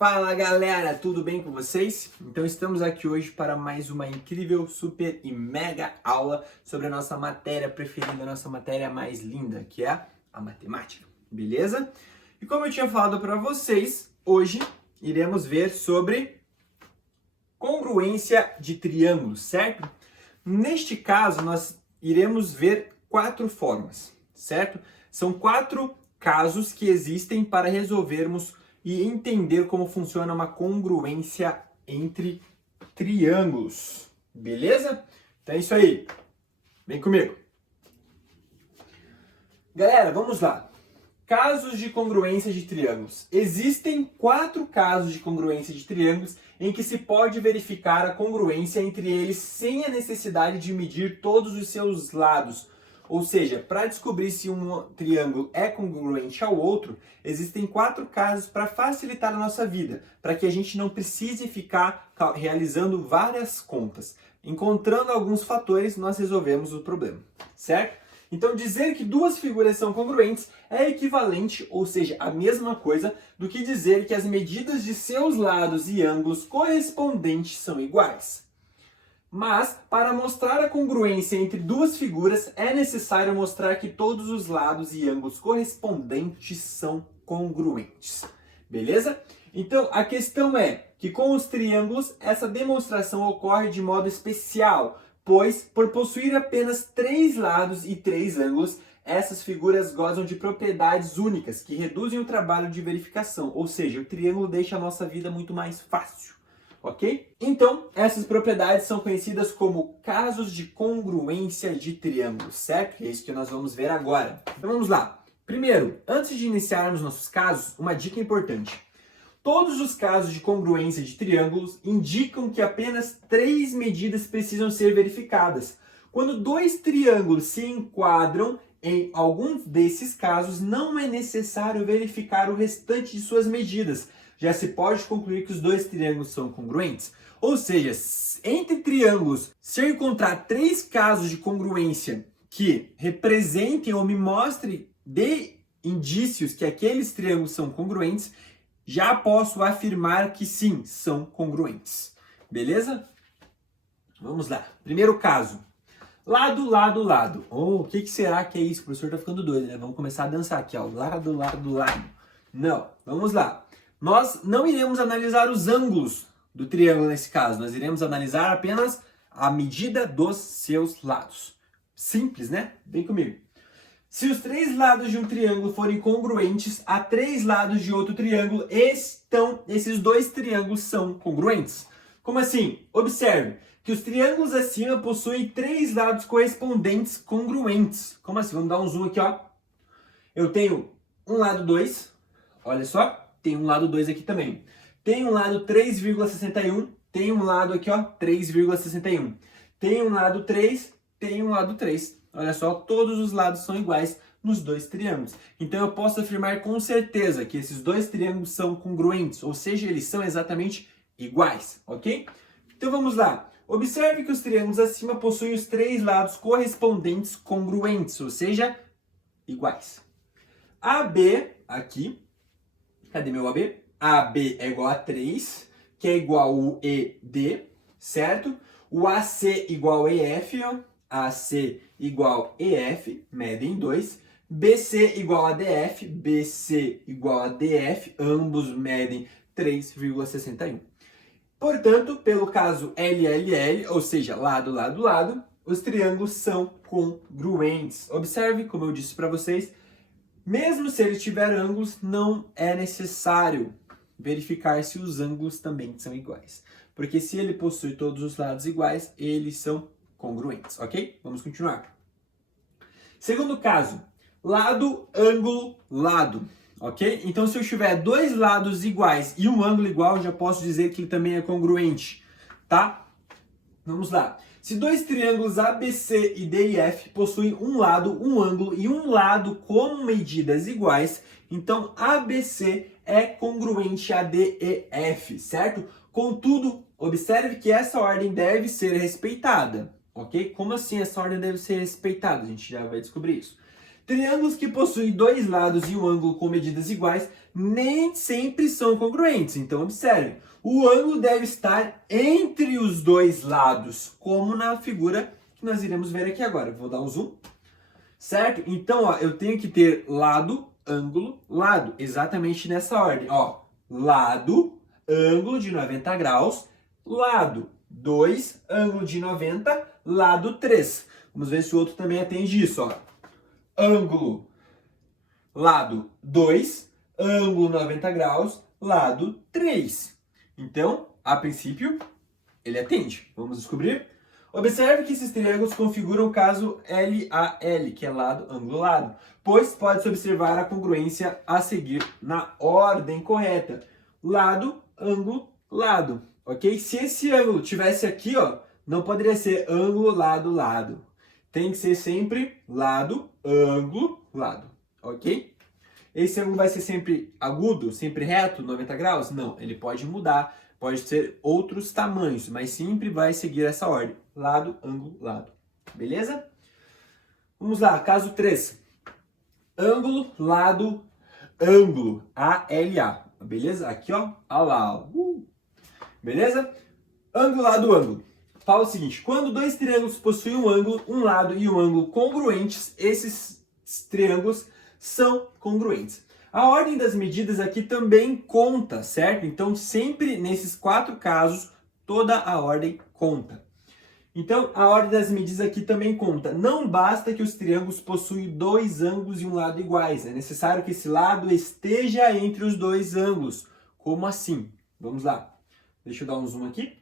Fala galera, tudo bem com vocês? Então estamos aqui hoje para mais uma incrível, super e mega aula sobre a nossa matéria preferida, a nossa matéria mais linda, que é a matemática, beleza? E como eu tinha falado para vocês, hoje iremos ver sobre congruência de triângulos, certo? Neste caso, nós iremos ver 4 formas, certo? São 4 casos que existem para resolvermos e entender como funciona uma congruência entre triângulos, beleza? Então é isso aí, vem comigo. Galera, vamos lá. Casos de congruência de triângulos. Existem 4 casos de congruência de triângulos em que se pode verificar a congruência entre eles sem a necessidade de medir todos os seus lados. Ou seja, para descobrir se um triângulo é congruente ao outro, existem 4 casos para facilitar a nossa vida, para que a gente não precise ficar realizando várias contas. Encontrando alguns fatores, nós resolvemos o problema, certo? Então, dizer que 2 figuras são congruentes é equivalente, ou seja, a mesma coisa, do que dizer que as medidas de seus lados e ângulos correspondentes são iguais. Mas, para mostrar a congruência entre 2 figuras, é necessário mostrar que todos os lados e ângulos correspondentes são congruentes. Beleza? Então, a questão é que com os triângulos, essa demonstração ocorre de modo especial, pois, por possuir apenas 3 lados e 3 ângulos, essas figuras gozam de propriedades únicas, que reduzem o trabalho de verificação, ou seja, o triângulo deixa a nossa vida muito mais fácil. Ok? Então, essas propriedades são conhecidas como casos de congruência de triângulos, certo? É isso que nós vamos ver agora. Então vamos lá. Primeiro, antes de iniciarmos nossos casos, uma dica importante. Todos os casos de congruência de triângulos indicam que apenas 3 medidas precisam ser verificadas. Quando 2 triângulos se enquadram em alguns desses casos, não é necessário verificar o restante de suas medidas. Já se pode concluir que os 2 triângulos são congruentes. Ou seja, entre triângulos, se eu encontrar 3 casos de congruência que representem ou me mostrem de indícios que aqueles triângulos são congruentes, já posso afirmar que sim, são congruentes. Beleza? Vamos lá. Primeiro caso. Lado, lado, lado. Oh, o que será que é isso? O professor tá ficando doido, né? Vamos começar a dançar aqui, ó. Lado, lado, lado. Não, vamos lá. Nós não iremos analisar os ângulos do triângulo nesse caso. Nós iremos analisar apenas a medida dos seus lados. Simples, né? Vem comigo. Se os 3 lados de um triângulo forem congruentes a 3 lados de outro triângulo, esses 2 triângulos são congruentes. Como assim? Observe que os triângulos acima possuem 3 lados correspondentes congruentes. Como assim? Vamos dar um zoom aqui, ó. Eu tenho um lado 2, olha só. Tem um lado 2 aqui também. Tem um lado 3,61. Tem um lado aqui, ó, 3,61. Tem um lado 3. Tem um lado 3. Olha só, todos os lados são iguais nos 2 triângulos. Então eu posso afirmar com certeza que esses 2 triângulos são congruentes. Ou seja, eles são exatamente iguais, ok? Então vamos lá. Observe que os triângulos acima possuem os 3 lados correspondentes congruentes. Ou seja, iguais. AB aqui. Cadê meu AB? AB é igual a 3, que é igual ao ED, certo? O AC igual a EF, ó. AC igual a EF, medem 2. BC igual a DF, BC igual a DF, ambos medem 3,61. Portanto, pelo caso LLL, ou seja, lado, lado, lado, os triângulos são congruentes. Observe, como eu disse para vocês, mesmo se ele tiver ângulos, não é necessário verificar se os ângulos também são iguais. Porque se ele possui todos os lados iguais, eles são congruentes, ok? Vamos continuar. Segundo caso, lado, ângulo, lado, ok? Então, se eu tiver 2 lados iguais e um ângulo igual, eu já posso dizer que ele também é congruente, tá? Vamos lá. Se 2 triângulos ABC e DIF possuem um lado, um ângulo e um lado com medidas iguais, então ABC é congruente a DEF, certo? Contudo, observe que essa ordem deve ser respeitada, ok? Como assim essa ordem deve ser respeitada? A gente já vai descobrir isso. Triângulos que possuem 2 lados e um ângulo com medidas iguais nem sempre são congruentes. Então, observe, o ângulo deve estar entre os dois lados, como na figura que nós iremos ver aqui agora. Vou dar um zoom, certo? Então, ó, eu tenho que ter lado, ângulo, lado, exatamente nessa ordem. Ó, lado, ângulo de 90 graus, lado 2, ângulo de 90, lado 3. Vamos ver se o outro também atende isso, ó. Ângulo, lado 2, ângulo 90 graus, lado 3. Então, a princípio, ele atende. Vamos descobrir? Observe que esses triângulos configuram o caso LAL, que é lado, ângulo, lado, pois pode-se observar a congruência a seguir na ordem correta. Lado, ângulo, lado, ok? Se esse ângulo tivesse aqui, ó, não poderia ser ângulo, lado, lado. Tem que ser sempre lado, ângulo, lado, ok? Esse ângulo vai ser sempre agudo, sempre reto, 90 graus? Não, ele pode mudar, pode ser outros tamanhos, mas sempre vai seguir essa ordem. Lado, ângulo, lado. Beleza? Vamos lá, caso 3. Ângulo, lado, ângulo. ALA. Beleza? Aqui, ó. Olha lá, ó. Beleza? Ângulo, lado, ângulo. Fala o seguinte, quando dois triângulos possuem um ângulo, um lado e um ângulo congruentes, esses triângulos são congruentes. A ordem das medidas aqui também conta, certo? Então, sempre nesses 4 casos, toda a ordem conta. Então, a ordem das medidas aqui também conta. Não basta que os triângulos possuem 2 ângulos e um lado iguais. É necessário que esse lado esteja entre os 2 ângulos. Como assim? Vamos lá. Deixa eu dar um zoom aqui.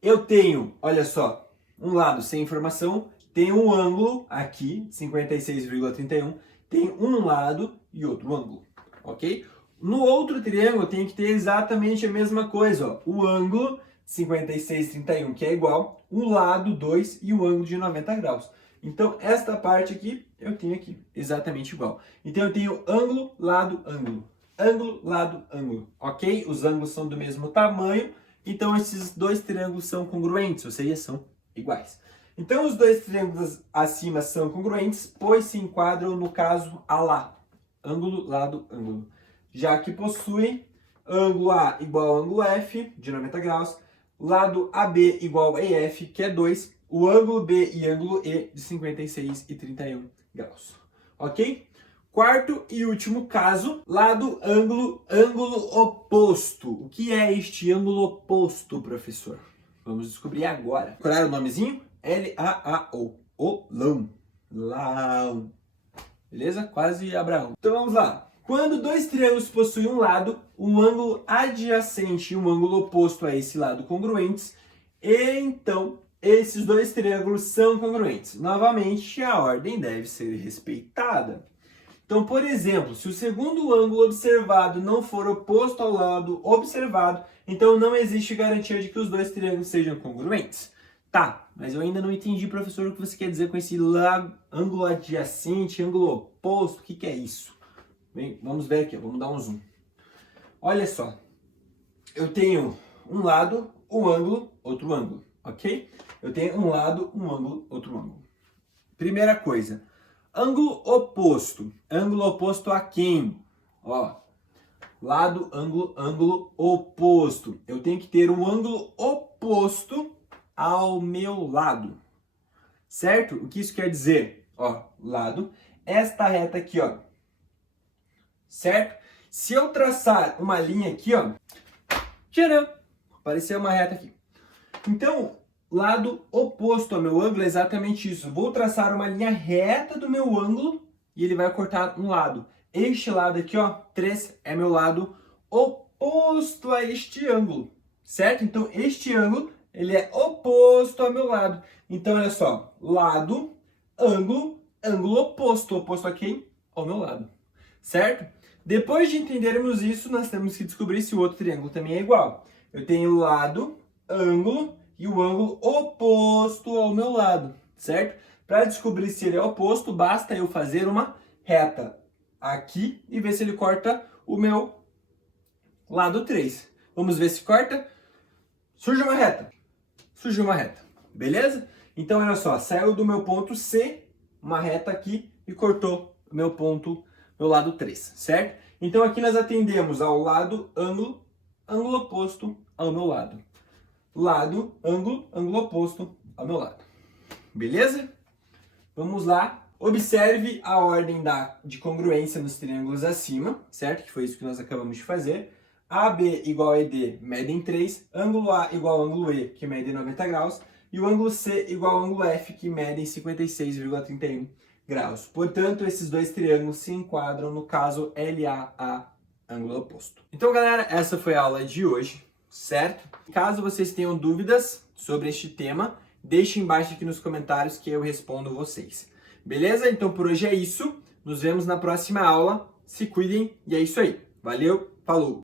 Eu tenho, olha só, um lado sem informação, tem um ângulo aqui, 56,31, tem um lado e outro ângulo, ok? No outro triângulo tem que ter exatamente a mesma coisa, ó, o ângulo 56,31, que é igual, o lado 2 e o ângulo de 90 graus. Então, esta parte aqui, eu tenho aqui, exatamente igual. Então, eu tenho ângulo, lado, ângulo. Ângulo, lado, ângulo, ok? Os ângulos são do mesmo tamanho, então esses dois triângulos são congruentes, ou seja, são iguais. Então, os dois triângulos acima são congruentes, pois se enquadram no caso ALA, ângulo, lado, ângulo. Já que possuem ângulo A igual ao ângulo F, de 90 graus, lado AB igual a EF, que é 2, o ângulo B e ângulo E de 56 e 31 graus. Ok? Quarto e último caso, lado, ângulo, ângulo oposto. O que é este ângulo oposto, professor? Vamos descobrir agora. Qual o nomezinho? L-A-A-O. Olão. Lão. Beleza? Quase Abraão. Então vamos lá. Quando dois triângulos possuem um lado, um ângulo adjacente e um ângulo oposto a esse lado congruentes, então esses dois triângulos são congruentes. Novamente, a ordem deve ser respeitada. Então, por exemplo, se o segundo ângulo observado não for oposto ao lado observado, então não existe garantia de que os dois triângulos sejam congruentes. Tá, mas eu ainda não entendi, professor, o que você quer dizer com esse ângulo adjacente, ângulo oposto, o que é isso? Bem, vamos ver aqui, vamos dar um zoom. Olha só, eu tenho um lado, um ângulo, outro ângulo, ok? Eu tenho um lado, um ângulo, outro ângulo. Primeira coisa, ângulo oposto. Ângulo oposto a quem? Ó, lado, ângulo, ângulo oposto. Eu tenho que ter um ângulo oposto ao meu lado. Certo? O que isso quer dizer? Ó, lado, esta reta aqui, ó. Certo? Se eu traçar uma linha aqui, ó, tcharam, apareceu uma reta aqui. Então, lado oposto ao meu ângulo é exatamente isso. Vou traçar uma linha reta do meu ângulo e ele vai cortar um lado. Este lado aqui, ó, 3, é meu lado oposto a este ângulo, certo? Então, este ângulo, ele é oposto ao meu lado. Então, olha só, lado, ângulo, ângulo oposto. Oposto a quem? Ao meu lado, certo? Depois de entendermos isso, nós temos que descobrir se o outro triângulo também é igual. Eu tenho lado, ângulo e o ângulo oposto ao meu lado, certo? Para descobrir se ele é oposto, basta eu fazer uma reta aqui e ver se ele corta o meu lado 3. Vamos ver se corta. Surge uma reta. Surgiu uma reta. Beleza? Então, olha só. Saiu do meu ponto C, uma reta aqui, e cortou o meu ponto, meu lado 3, certo? Então aqui nós atendemos ao lado, ângulo, ângulo oposto ao meu lado. Lado, ângulo, ângulo oposto ao meu lado. Beleza? Vamos lá. Observe a ordem de congruência nos triângulos acima, certo? Que foi isso que nós acabamos de fazer. AB igual a ED medem 3, ângulo A igual ao ângulo E, que medem 90 graus, e o ângulo C igual ao ângulo F, que medem 56,31 graus. Portanto, esses dois triângulos se enquadram no caso LAA, ângulo oposto. Então, galera, essa foi a aula de hoje, certo? Caso vocês tenham dúvidas sobre este tema, deixe embaixo aqui nos comentários que eu respondo vocês. Beleza? Então, por hoje é isso. Nos vemos na próxima aula. Se cuidem e é isso aí. Valeu, falou!